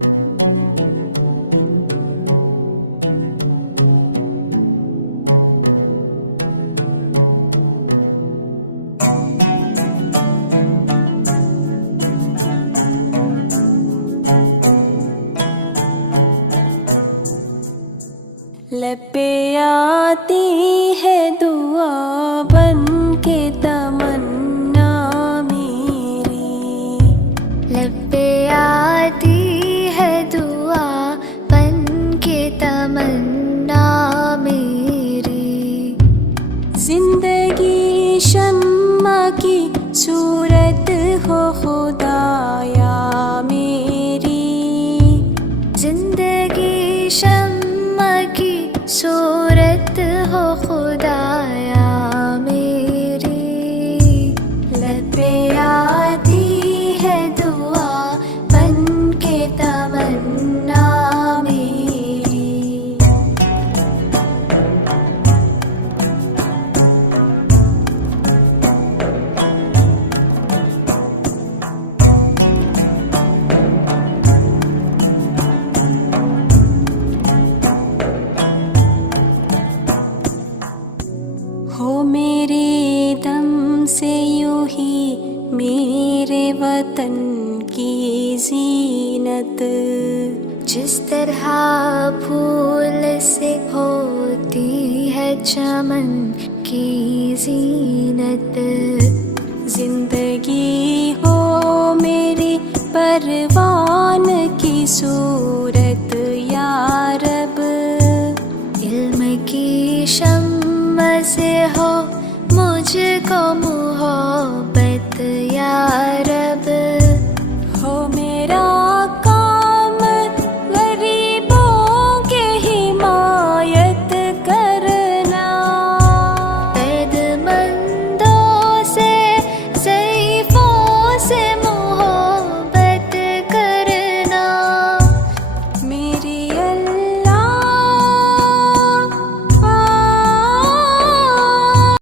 लब पे आती है दुआ बन के तमन्ना मेरी। लब पे आती है दुआ बन के तमन्ना मेरी। जिंदगी शम्मा की सूरत हो खुदाया मेरी। जिंदगी शम्मा की सूरत हो खुदाया मेरी। लब पे आती है दुआ बन के तमन्ना मेरी। हो मेरे दम से यूं ही मेरे वतन की जीनत। जिस तरह फूल से होती है चमन की जीनत। जिंदगी हो मेरी परवान की सूरत।